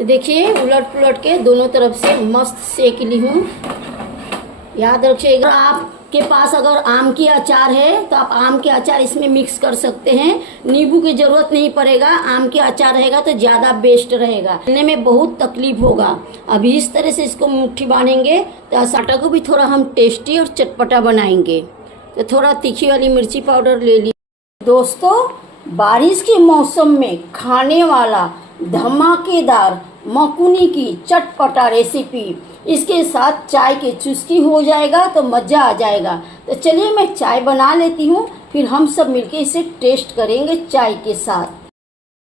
तो देखिए उलट पुलट के दोनों तरफ से मस्त सेक ली हूँ। याद रखिएगा, आपके पास अगर आम की अचार है तो आप आम के अचार इसमें मिक्स कर सकते हैं। नींबू की जरूरत नहीं पड़ेगा, आम के अचार रहेगा तो ज़्यादा बेस्ट रहेगा। खाने में बहुत तकलीफ होगा। अभी इस तरह से इसको मुट्ठी बांधेंगे तो आटा को भी थोड़ा हम टेस्टी और चटपटा बनाएंगे। तो थोड़ा तीखी वाली मिर्ची पाउडर ले ली। दोस्तों, बारिश के मौसम में खाने वाला धमाकेदार मकुनी की चटपटा रेसिपी, इसके साथ चाय की चुस्की हो जाएगा तो मज़ा आ जाएगा। तो चलिए मैं चाय बना लेती हूँ, फिर हम सब मिलके इसे टेस्ट करेंगे चाय के साथ।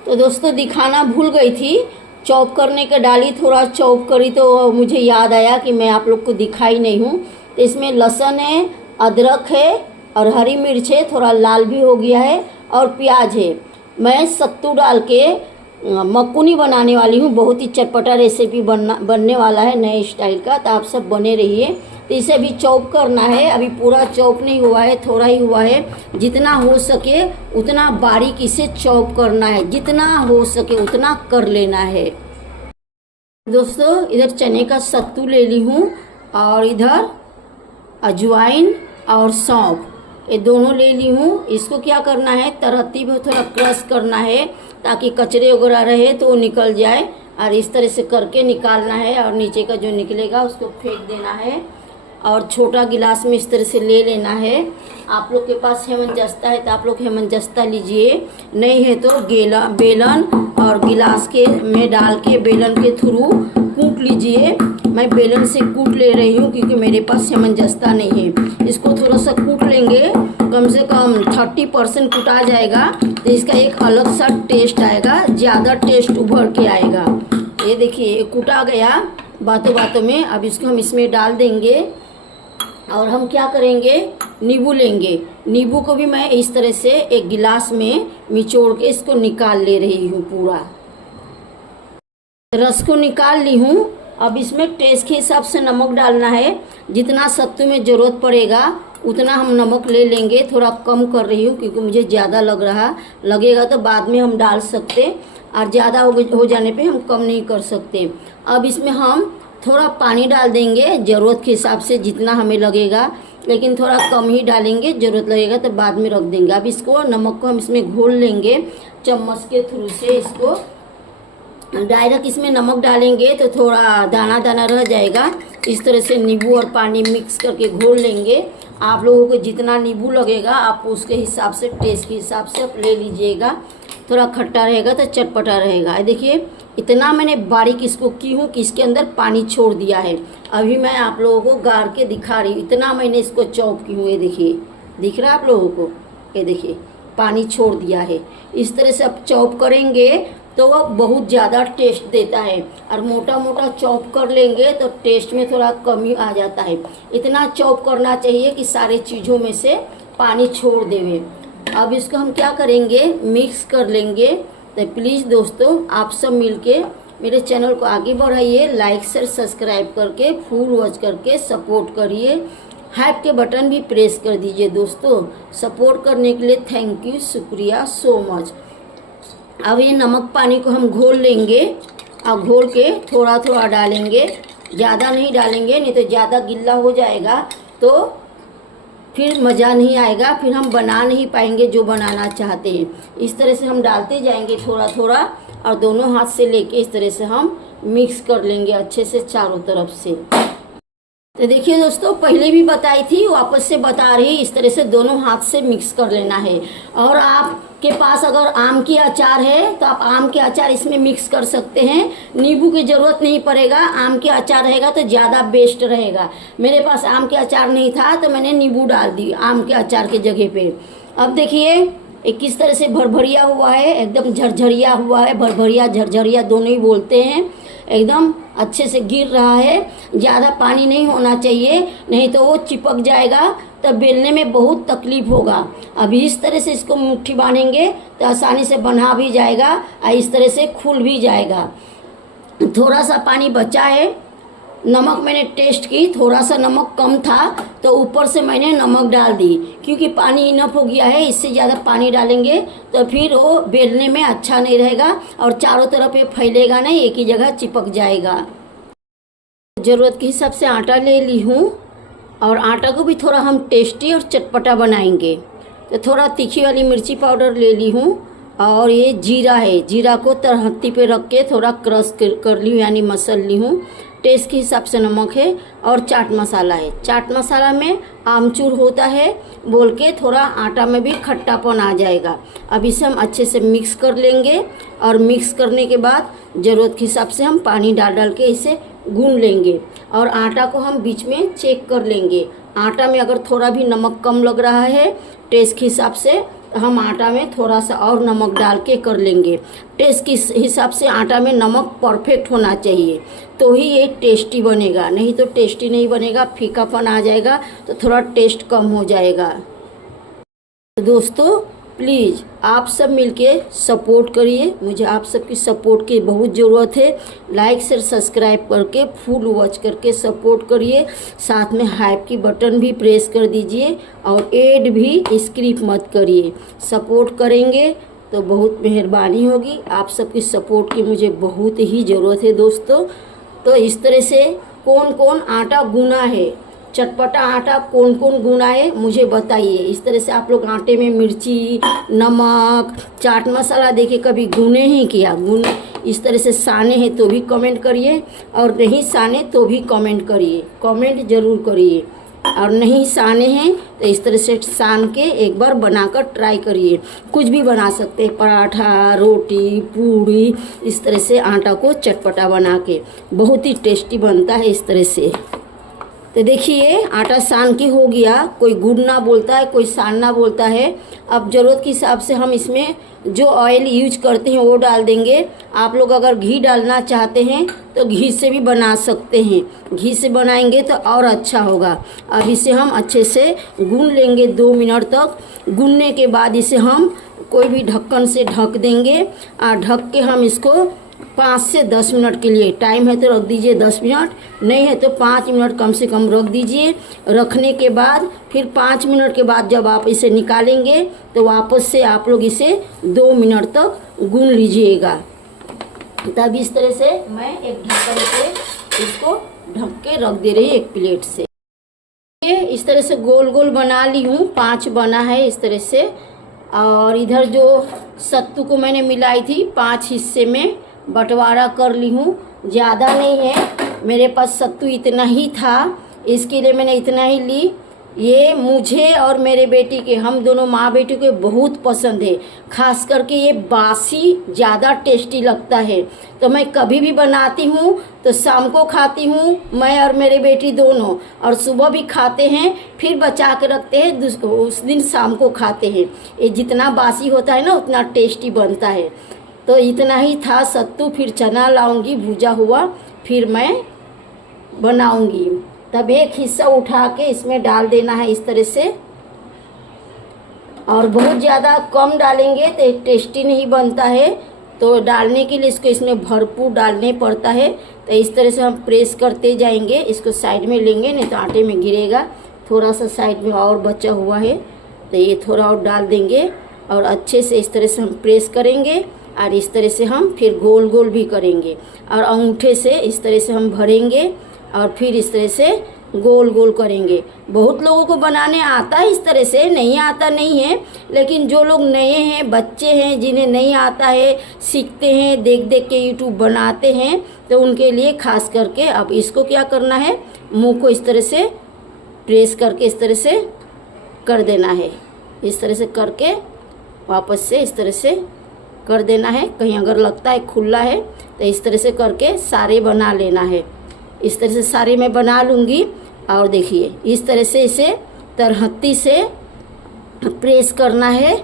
तो दोस्तों, दिखाना भूल गई थी, चॉप करने का डाली, थोड़ा चॉप करी तो मुझे याद आया कि मैं आप लोग को दिखाई नहीं हूँ। तो इसमें लहसुन है, अदरक है और हरी मिर्च है, थोड़ा लाल भी हो गया है, और प्याज है। मैं सत्तू डाल के मकुनी बनाने वाली हूँ। बहुत ही चटपटा रेसिपी बनने वाला है नए स्टाइल का, तो आप सब बने रहिए। तो इसे अभी चॉप करना है। अभी पूरा चॉप नहीं हुआ है, थोड़ा ही हुआ है। जितना हो सके उतना बारीक इसे चॉप करना है, जितना हो सके उतना कर लेना है। दोस्तों, इधर चने का सत्तू ले ली हूँ और इधर अजवाइन और सौंफ, ये दोनों ले ली हूँ। इसको क्या करना है, तरत्ती में थोड़ा क्रश करना है ताकि कचरे वगैरह रहे तो वो निकल जाए, और इस तरह से करके निकालना है। और नीचे का जो निकलेगा उसको फेंक देना है। और छोटा गिलास में इस तरह से ले लेना है। आप लोग के पास हेमंजस्ता है तो आप लोग हेमंजस्ता लीजिए, नहीं है तो बेलन और गिलास के में डाल के बेलन के थ्रू कूट लीजिए। मैं बेलन से कूट ले रही हूँ क्योंकि मेरे पास हेमंजस्ता नहीं है। इसको थोड़ा सा कूट लेंगे, कम से कम 30% कूटा जाएगा तो इसका एक अलग सा टेस्ट आएगा, ज़्यादा टेस्ट उभर के आएगा। ये देखिए, ये कूटा गया बातों बातों में। अब इसको हम इसमें डाल देंगे और हम क्या करेंगे, नींबू लेंगे। नींबू को भी मैं इस तरह से एक गिलास में निचोड़ के इसको निकाल ले रही हूँ। पूरा रस को निकाल ली हूँ। अब इसमें टेस्ट के हिसाब से नमक डालना है। जितना सत्तू में ज़रूरत पड़ेगा उतना हम नमक ले लेंगे। थोड़ा कम कर रही हूँ क्योंकि मुझे ज़्यादा लगेगा तो बाद में हम डाल सकते, और ज़्यादा हो जाने पे हम कम नहीं कर सकते। अब इसमें हम थोड़ा पानी डाल देंगे ज़रूरत के हिसाब से, जितना हमें लगेगा, लेकिन थोड़ा कम ही डालेंगे। ज़रूरत लगेगा तो बाद में रख देंगे। अब इसको नमक को हम इसमें घोल लेंगे चम्मच के थ्रू से। इसको डायरेक्ट इसमें नमक डालेंगे तो थोड़ा दाना दाना रह जाएगा। इस तरह से नींबू और पानी मिक्स करके घोल लेंगे। आप लोगों को जितना नींबू लगेगा आप उसके हिसाब से, टेस्ट के हिसाब से आप ले लीजिएगा। थोड़ा खट्टा रहेगा तो चटपटा रहेगा। देखिए, इतना मैंने बारीक इसको की हूँ कि इसके अंदर पानी छोड़ दिया है। अभी मैं आप लोगों को गाड़ के दिखा रही हूँ, इतना मैंने इसको चॉप की हूँ। ये देखिए, दिख रहा है आप लोगों को, ये देखिए पानी छोड़ दिया है। इस तरह से आप चॉप करेंगे तो वह बहुत ज़्यादा टेस्ट देता है, और मोटा मोटा चॉप कर लेंगे तो टेस्ट में थोड़ा कमी आ जाता है। इतना चॉप करना चाहिए कि सारे चीज़ों में से पानी छोड़ देवे। अब इसको हम क्या करेंगे, मिक्स कर लेंगे। तो प्लीज़ दोस्तों, आप सब मिलके मेरे चैनल को आगे बढ़ाइए, लाइक शेयर सब्सक्राइब करके फुल वॉच करके सपोर्ट करिए। हाइप के बटन भी प्रेस कर दीजिए। दोस्तों, सपोर्ट करने के लिए थैंक यू, शुक्रिया सो मच। अब ये नमक पानी को हम घोल लेंगे, और घोल के थोड़ा थोड़ा डालेंगे, ज़्यादा नहीं डालेंगे, नहीं तो ज़्यादा गिल्ला हो जाएगा तो फिर मज़ा नहीं आएगा, फिर हम बना नहीं पाएंगे जो बनाना चाहते हैं। इस तरह से हम डालते जाएंगे थोड़ा थोड़ा, और दोनों हाथ से लेके इस तरह से हम मिक्स कर लेंगे अच्छे से चारों तरफ से। तो देखिए दोस्तों, पहले भी बताई थी, वापस से बता रही, इस तरह से दोनों हाथ से मिक्स कर लेना है। और आपके पास अगर आम की अचार है तो आप आम के अचार इसमें मिक्स कर सकते हैं। नींबू की ज़रूरत नहीं पड़ेगा, आम के अचार रहेगा तो ज़्यादा बेस्ट रहेगा। मेरे पास आम के अचार नहीं था तो मैंने नींबू डाल दी आम के अचार के जगह पे। अब देखिए ये किस तरह से भरभरिया हुआ है, एकदम झरझरिया हुआ है। भरभरिया झरझरिया दोनों ही बोलते हैं। एकदम अच्छे से गिर रहा है, ज़्यादा पानी नहीं होना चाहिए, नहीं तो वो चिपक जाएगा, तब बेलने में बहुत तकलीफ होगा। अभी इस तरह से इसको मुट्ठी बांधेंगे तो आसानी से बना भी जाएगा और इस तरह से खुल भी जाएगा। थोड़ा सा पानी बचा है, नमक मैंने टेस्ट की, थोड़ा सा नमक कम था तो ऊपर से मैंने नमक डाल दी, क्योंकि पानी इनफ हो गया है। इससे ज़्यादा पानी डालेंगे तो फिर वो बेलने में अच्छा नहीं रहेगा और चारों तरफ ये फैलेगा नहीं, एक ही जगह चिपक जाएगा। ज़रूरत के हिसाब से आटा ले ली हूँ और आटा को भी थोड़ा हम टेस्टी और चटपटा बनाएंगे। तो थोड़ा तीखी वाली मिर्ची पाउडर ले ली हूँ और ये जीरा है, जीरा को तरहत्ती पे रख के थोड़ा क्रश कर ली हूँ, यानी मसल ली हूँ। टेस्ट के हिसाब से नमक है और चाट मसाला है। चाट मसाला में आमचूर होता है बोल के थोड़ा आटा में भी खट्टापन आ जाएगा। अब इसे हम अच्छे से मिक्स कर लेंगे और मिक्स करने के बाद ज़रूरत के हिसाब से हम पानी डाल डाल के इसे गूंद लेंगे और आटा को हम बीच में चेक कर लेंगे। आटा में अगर थोड़ा भी नमक कम लग रहा है टेस्ट के हिसाब से, हम आटा में थोड़ा सा और नमक डाल के कर लेंगे। टेस्ट के हिसाब से आटा में नमक परफेक्ट होना चाहिए तो ही ये टेस्टी बनेगा, नहीं तो टेस्टी नहीं बनेगा, फीकापन आ जाएगा तो थोड़ा टेस्ट कम हो जाएगा। तो दोस्तों प्लीज़ आप सब मिलके सपोर्ट करिए, मुझे आप सबकी सपोर्ट की बहुत ज़रूरत है। लाइक शेयर सब्सक्राइब करके फुल वॉच करके सपोर्ट करिए, साथ में हाइप की बटन भी प्रेस कर दीजिए और ऐड भी स्किप मत करिए। सपोर्ट करेंगे तो बहुत मेहरबानी होगी। आप सबकी सपोर्ट की मुझे बहुत ही ज़रूरत है दोस्तों। तो इस तरह से कौन कौन आटा गूना है, चटपटा आटा कौन कौन गूना है मुझे बताइए। इस तरह से आप लोग आटे में मिर्ची, नमक, चाट मसाला देके कभी गूने ही किया? गूने इस तरह से साने हैं तो भी कमेंट करिए और नहीं साने तो भी कमेंट करिए, कमेंट ज़रूर करिए। और नहीं साने हैं तो इस तरह से सान के एक बार बनाकर ट्राई करिए। कुछ भी बना सकते हैं, पराठा, रोटी, पूड़ी, इस तरह से आटा को चटपटा बना के बहुत ही टेस्टी बनता है इस तरह से। तो देखिए आटा सान के हो गया, कोई गुड़ना बोलता है, कोई सानना बोलता है। अब ज़रूरत के हिसाब से हम इसमें जो ऑयल यूज करते हैं वो डाल देंगे। आप लोग अगर घी डालना चाहते हैं तो घी से भी बना सकते हैं, घी से बनाएंगे तो और अच्छा होगा। अब इसे हम अच्छे से गूंद लेंगे 2 मिनट तक। गूंदने के बाद इसे हम कोई भी ढक्कन से ढक देंगे और ढक के हम इसको 5 से 10 मिनट के लिए, टाइम है तो रख दीजिए 10 मिनट, नहीं है तो 5 मिनट कम से कम रख दीजिए। रखने के बाद फिर 5 मिनट के बाद जब आप इसे निकालेंगे तो वापस से आप लोग इसे 2 मिनट तक गूंद लीजिएगा। तब इस तरह से मैं एक ढक्कन से इसको ढक के रख दे रही एक प्लेट से। इस तरह से गोल गोल बना ली हूँ, 5 बना है इस तरह से। और इधर जो सत्तू को मैंने मिलाई थी 5 हिस्से में बंटवारा कर ली हूँ। ज़्यादा नहीं है, मेरे पास सत्तू इतना ही था, इसके लिए मैंने इतना ही ली। ये मुझे और मेरे बेटी के, हम दोनों माँ बेटी को बहुत पसंद है। खास करके ये बासी ज़्यादा टेस्टी लगता है। तो मैं कभी भी बनाती हूँ तो शाम को खाती हूँ, मैं और मेरे बेटी दोनों, और सुबह भी खाते हैं, फिर बचा के रखते हैं, उस दिन शाम को खाते हैं। ये जितना बासी होता है ना उतना टेस्टी बनता है। तो इतना ही था सत्तू, फिर चना लाऊंगी भुजा हुआ, फिर मैं बनाऊंगी। तब एक हिस्सा उठा के इसमें डाल देना है इस तरह से, और बहुत ज़्यादा कम डालेंगे तो टेस्टी नहीं बनता है। तो डालने के लिए इसको इसमें भरपूर डालने पड़ता है। तो इस तरह से हम प्रेस करते जाएंगे, इसको साइड में लेंगे नहीं तो आटे में गिरेगा। थोड़ा सा साइड में और बचा हुआ है तो ये थोड़ा और डाल देंगे और अच्छे से इस तरह से हम प्रेस करेंगे। और इस तरह से हम फिर गोल गोल भी करेंगे और अंगूठे से इस तरह से हम भरेंगे और फिर इस तरह से गोल गोल करेंगे। बहुत लोगों को बनाने आता है इस तरह से, नहीं आता नहीं है, लेकिन जो लोग नए हैं, बच्चे हैं, जिन्हें नहीं आता है, सीखते हैं, देख देख के यूट्यूब बनाते हैं, तो उनके लिए खास करके। अब इसको क्या करना है, मुंह को इस तरह से प्रेस करके इस तरह से कर देना है। इस तरह से करके वापस से इस तरह से कर देना है। कहीं अगर लगता है खुला है तो इस तरह से करके सारे बना लेना है। इस तरह से सारे मैं बना लूँगी। और देखिए इस तरह से इसे तरहत्ती से प्रेस करना है।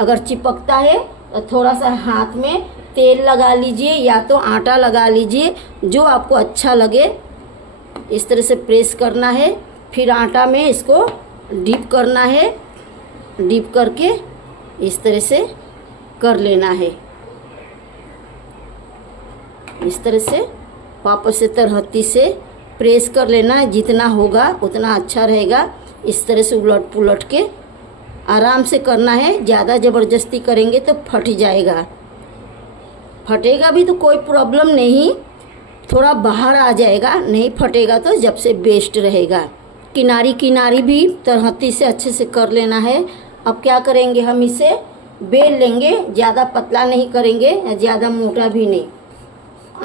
अगर चिपकता है तो थोड़ा सा हाथ में तेल लगा लीजिए या तो आटा लगा लीजिए, जो आपको अच्छा लगे। इस तरह से प्रेस करना है, फिर आटा में इसको डिप करना है। डिप करके इस तरह से कर लेना है। इस तरह से वापस से तरहत्ती से प्रेस कर लेना है, जितना होगा उतना अच्छा रहेगा। इस तरह से उलट पुलट के आराम से करना है, ज़्यादा ज़बरदस्ती करेंगे तो फट जाएगा। फटेगा भी तो कोई प्रॉब्लम नहीं, थोड़ा बाहर आ जाएगा, नहीं फटेगा तो जब से बेस्ट रहेगा। किनारी किनारी भी तरहती से अच्छे से कर लेना है। अब क्या करेंगे, हम इसे बेल लेंगे, ज़्यादा पतला नहीं करेंगे, ज़्यादा मोटा भी नहीं।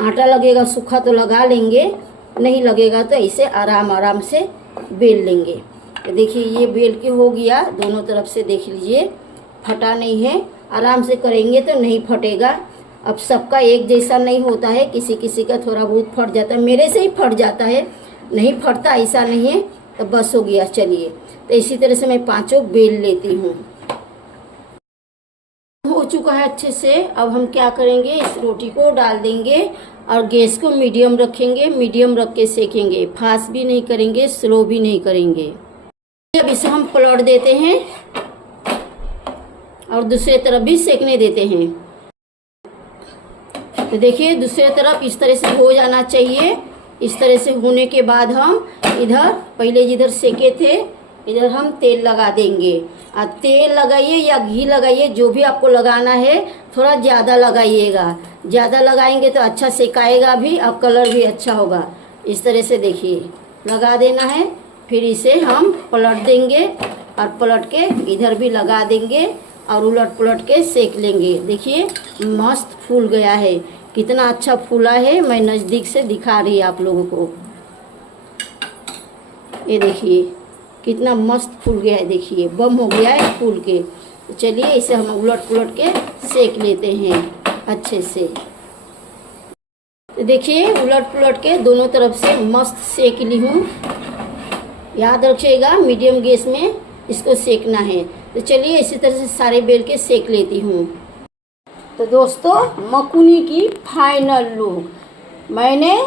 आटा लगेगा सूखा तो लगा लेंगे, नहीं लगेगा तो इसे आराम आराम से बेल लेंगे। तो देखिए ये बेल के हो गया, दोनों तरफ से देख लीजिए, फटा नहीं है। आराम से करेंगे तो नहीं फटेगा। अब सबका एक जैसा नहीं होता है, किसी किसी का थोड़ा बहुत फट जाता है, मेरे से ही फट जाता है, नहीं फटता ऐसा नहीं है। तो बस हो गया। चलिए तो इसी तरह से मैं पांचों बेल लेती हूँ। हो चुका है अच्छे से। अब हम क्या करेंगे, इस रोटी को डाल देंगे और गैस को मीडियम रखेंगे, मीडियम रख के सेकेंगे, फास्ट भी नहीं करेंगे, स्लो भी नहीं करेंगे। अब इसे हम पलट देते हैं और दूसरे तरफ भी सेकने देते हैं। तो देखिए दूसरे तरफ इस तरह से हो जाना चाहिए। इस तरह से होने के बाद हम इधर पहले जिधर सेके थे इधर हम तेल लगा देंगे। और तेल लगाइए या घी लगाइए, जो भी आपको लगाना है, थोड़ा ज़्यादा लगाइएगा। ज़्यादा लगाएंगे तो अच्छा सेकाएगा भी और कलर भी अच्छा होगा। इस तरह से देखिए लगा देना है, फिर इसे हम पलट देंगे और पलट के इधर भी लगा देंगे और उलट पुलट के सेक लेंगे। देखिए मस्त फूल गया है, कितना अच्छा फूला है। मैं नज़दीक से दिखा रही आप लोगों को, ये देखिए कितना मस्त फूल गया है। देखिए बम हो गया है फूल के। तो चलिए इसे हम उलट पुलट के सेक लेते हैं अच्छे से। तो देखिए उलट पुलट के दोनों तरफ से मस्त सेक ली हूँ। याद रखिएगा मीडियम गैस में इसको सेकना है। तो चलिए इसी तरह से सारे बेल के सेक लेती हूँ। तो दोस्तों मकुनी की फाइनल लुक, मैंने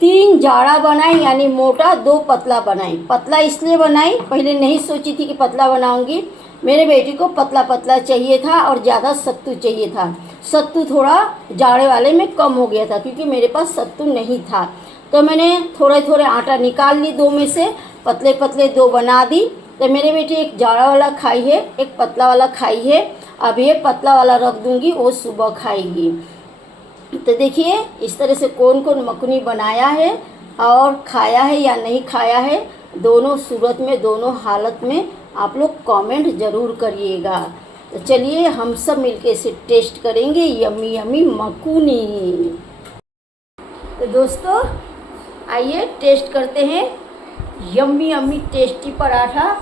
3 जाड़ा बनाई यानी मोटा, 2 पतला बनाई। पतला इसलिए बनाई, पहले नहीं सोची थी कि पतला बनाऊंगी। मेरे बेटी को पतला पतला चाहिए था और ज़्यादा सत्तू चाहिए था। सत्तू थोड़ा जाड़े वाले में कम हो गया था क्योंकि मेरे पास सत्तू नहीं था। तो मैंने थोड़े थोड़े आटा निकाल ली, 2 में से पतले पतले 2 बना दी। तो मेरे बेटी एक जाड़ा वाला खाई है, एक पतला वाला खाई है। अब ये पतला वाला रख दूंगी, वो सुबह खाएगी। तो देखिए इस तरह से कौन कौन मकुनी बनाया है और खाया है या नहीं खाया है, दोनों सूरत में, दोनों हालत में आप लोग कमेंट ज़रूर करिएगा। तो चलिए हम सब मिलके इसे टेस्ट करेंगे, यम्मी यम्मी मकुनी। तो दोस्तों आइए टेस्ट करते हैं यम्मी यम्मी टेस्टी पराठा।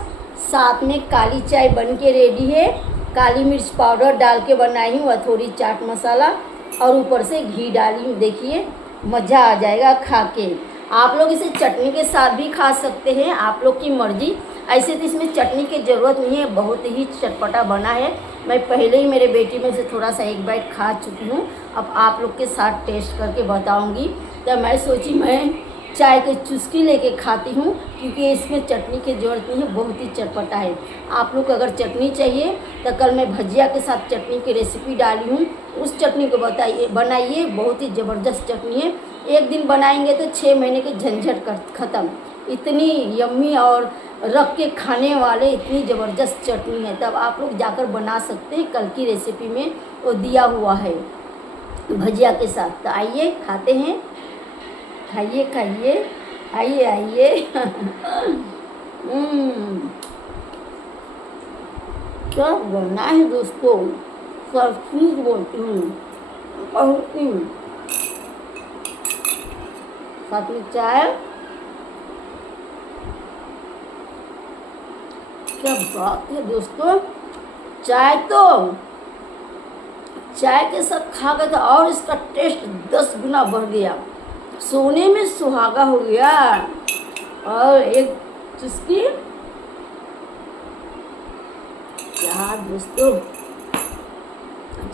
साथ में काली चाय बन के रेडी है। काली मिर्च पाउडर डाल के बनाई हूँ और थोड़ी चाट मसाला और ऊपर से घी डाली हूँ। देखिए मज़ा आ जाएगा खा के। आप लोग इसे चटनी के साथ भी खा सकते हैं, आप लोग की मर्जी। ऐसे तो इसमें चटनी की ज़रूरत नहीं है, बहुत ही चटपटा बना है। मैं पहले ही मेरे बेटी में से थोड़ा सा एक बाइट खा चुकी हूँ, अब आप लोग के साथ टेस्ट करके बताऊँगी। तो मैं सोची मैं चाय की चुस्की लेके खाती हूँ क्योंकि इसमें चटनी की ज़रूरत नहीं है, बहुत ही चटपटा है। आप लोग अगर चटनी चाहिए तो कल मैं भजिया के साथ चटनी की रेसिपी डाली हूँ, उस चटनी को बनाइए, बहुत ही ज़बरदस्त चटनी है। एक दिन बनाएंगे तो 6 महीने के झंझट ख़त्म। इतनी यम्मी और रख के खाने वाले इतनी ज़बरदस्त चटनी है, तब आप लोग जाकर बना सकते हैं। कल की रेसिपी में वो दिया हुआ है भजिया के साथ। तो आइए खाते हैं, खाइए खाइए, आइए आइए। क्या बना है दोस्तों, सरसों बोलती हूँ, बहुत ही साथ में चाय। क्या बात है दोस्तों, चाय के साथ खा गया था और इसका टेस्ट 10 गुना बढ़ गया, सोने में सुहागा हो गया। और एक चुस्की, क्या दोस्तों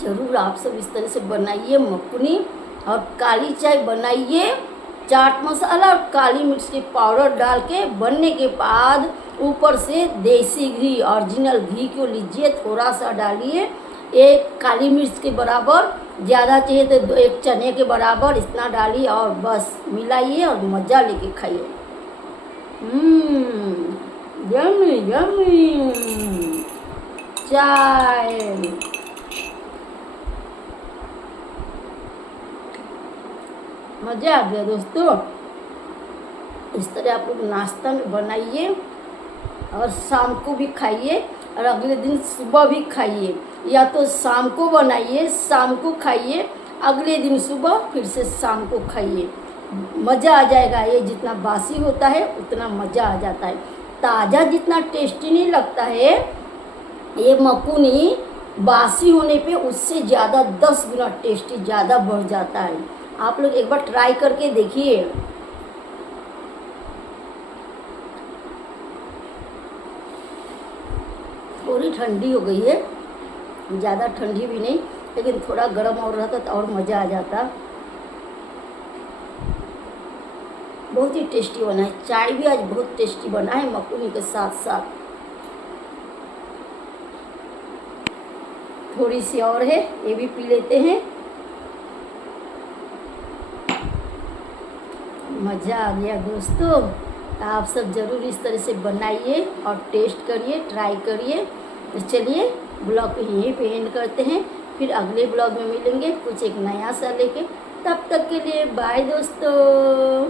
जरूर आप सब इस तरह से बनाइए मकुनी और काली चाय बनाइए। चाट मसाला और काली मिर्च के पाउडर डाल के बनने के बाद ऊपर से देसी घी, ओरिजिनल घी को लीजिए, थोड़ा सा डालिए, एक काली मिर्च के बराबर ज़्यादा चाहिए तो एक चने के बराबर इतना डालिए और बस मिलाइए और मज़ा लेके खाइए। यम्मी यम्मी चाय। मज़ा आ गया दोस्तों। इस तरह आप लोग नाश्ता में बनाइए और शाम को भी खाइए और अगले दिन सुबह भी खाइए, या तो शाम को बनाइए शाम को खाइए, अगले दिन सुबह फिर से शाम को खाइए। मज़ा आ जाएगा। ये जितना बासी होता है उतना मज़ा आ जाता है। ताज़ा जितना टेस्टी नहीं लगता है, ये मकुनी बासी होने पे उससे ज़्यादा 10 गुना टेस्टी ज़्यादा बढ़ जाता है। आप लोग एक बार ट्राई करके देखिए। थोड़ी ठंडी हो गई है, ज़्यादा ठंडी भी नहीं, लेकिन थोड़ा गर्म और रहता तो और मज़ा आ जाता। बहुत ही टेस्टी बना है। चाय भी आज बहुत टेस्टी बना है मकुनी के साथ साथ। थोड़ी सी और है, ये भी पी लेते हैं। मज़ा आ गया दोस्तों। आप सब ज़रूर इस तरह से बनाइए और टेस्ट करिए, ट्राई करिए। तो चलिए ब्लॉग को यहीं पे एंड करते हैं, फिर अगले ब्लॉग में मिलेंगे कुछ एक नया सा लेके। तब तक के लिए बाय दोस्तों।